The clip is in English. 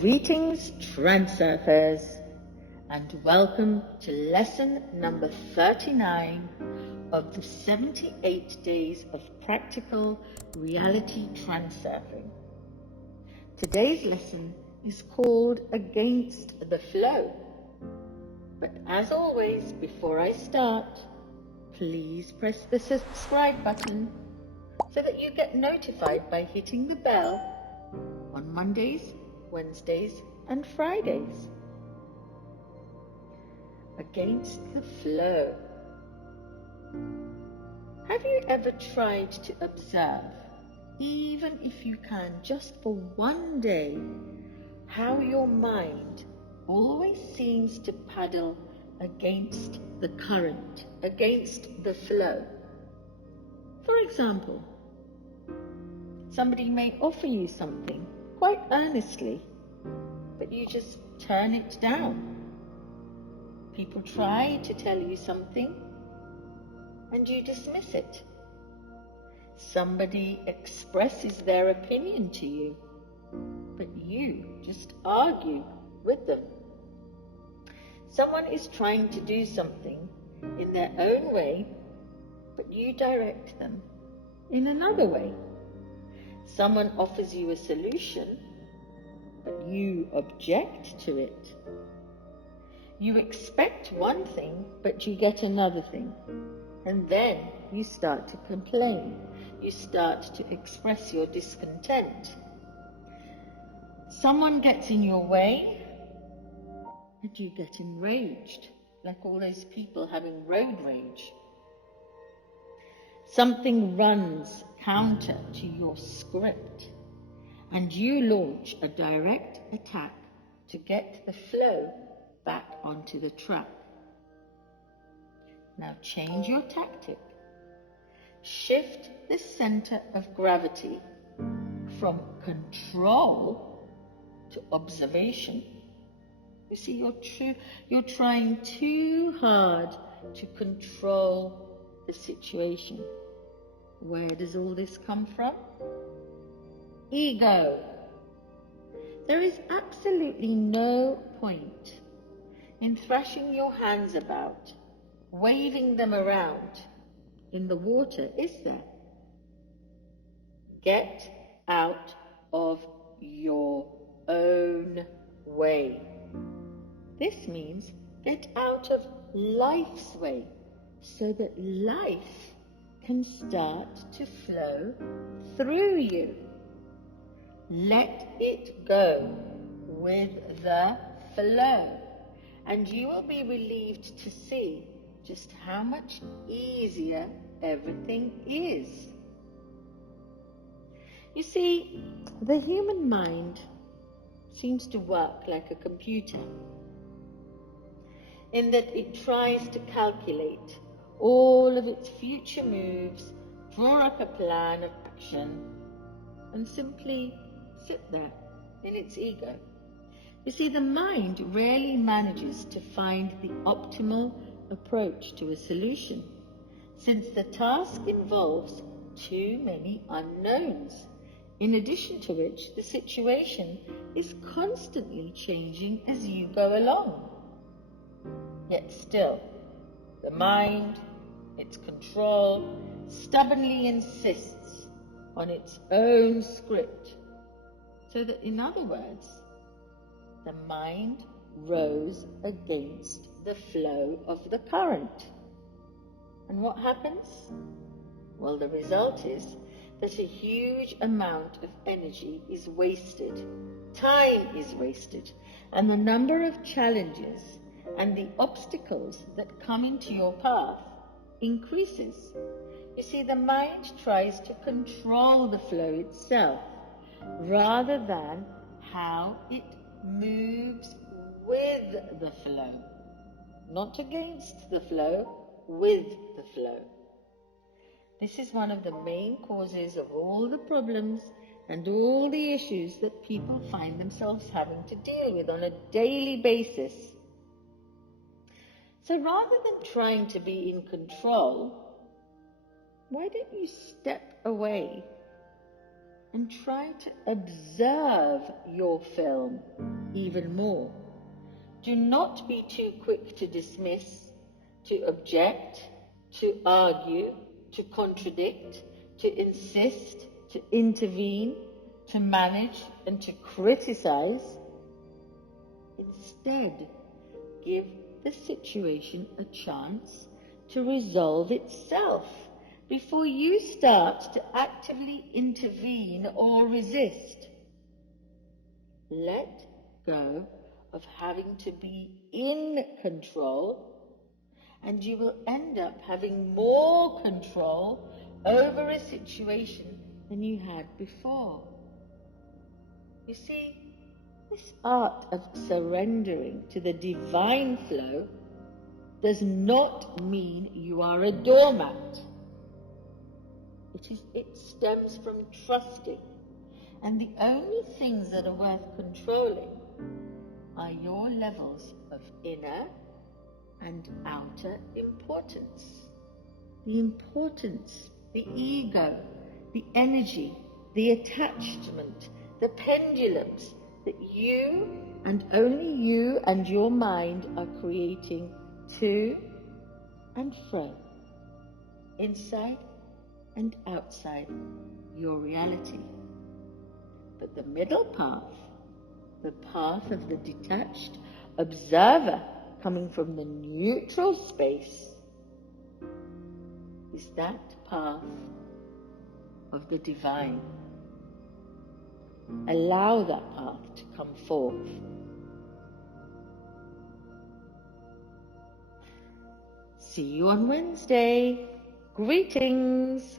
Greetings, Transurfers, and welcome to lesson number 39 of the 78 days of practical reality transurfing. Today's lesson is called Against the Flow. But as always, before I start, please press the subscribe button so that you get notified by hitting the bell on Mondays, Wednesdays, and Fridays. Against the flow. Have you ever tried to observe, even if you can just for one day, how your mind always seems to paddle against the current, against the flow? For example, somebody may offer you something quite earnestly, but you just turn it down. People try to tell you something and you dismiss it. Somebody expresses their opinion to you, but you just argue with them. Someone is trying to do something in their own way, but you direct them in another way. Someone offers you a solution, but you object to it. You expect one thing, but you get another thing. And then you start to complain. You start to express your discontent. Someone gets in your way, and you get enraged, like all those people having road rage. Something runs counter to your script, and you launch a direct attack to get the flow back onto the track. Now change your tactic. Shift the center of gravity from control to observation. You see, you're trying too hard to control the situation. Where does all this come from? Ego. There is absolutely no point in thrashing your hands about, waving them around in the water, is there? Get out of your own way. This means get out of life's way so that life can start to flow through you. Let it go with the flow, and you will be relieved to see just how much easier everything is. You see, the human mind seems to work like a computer, in that it tries to calculate all of its future moves, draw up a plan of action, and simply sit there in its ego. You see, the mind rarely manages to find the optimal approach to a solution, since the task involves too many unknowns, in addition to which the situation is constantly changing as you go along. Yet still, the mind, its control, stubbornly insists on its own script, so that, in other words, the mind rows against the flow of the current. And what happens? Well, the result is that a huge amount of energy is wasted, time is wasted, and the number of challenges and the obstacles that come into your path increases. You see, the mind tries to control the flow itself rather than how it moves with the flow. Not against the flow, with the flow. This is one of the main causes of all the problems and all the issues that people find themselves having to deal with on a daily basis. So rather than trying to be in control, why don't you step away and try to observe your film even more. Do not be too quick to dismiss, to object, to argue, to contradict, to insist, to intervene, to manage, and to criticize. Instead, give the situation a chance to resolve itself before you start to actively intervene or resist. Let go of having to be in control, and you will end up having more control over a situation than you had before. You see, this art of surrendering to the divine flow does not mean you are a doormat. It stems from trusting, and the only things that are worth controlling are your levels of inner and outer importance. The importance, the ego, the energy, the attachment, the pendulums that you and only you and your mind are creating to and fro, inside and outside your reality. But the middle path, the path of the detached observer coming from the neutral space, is that path of the divine. Allow that path to come forth. See you on Wednesday. Greetings.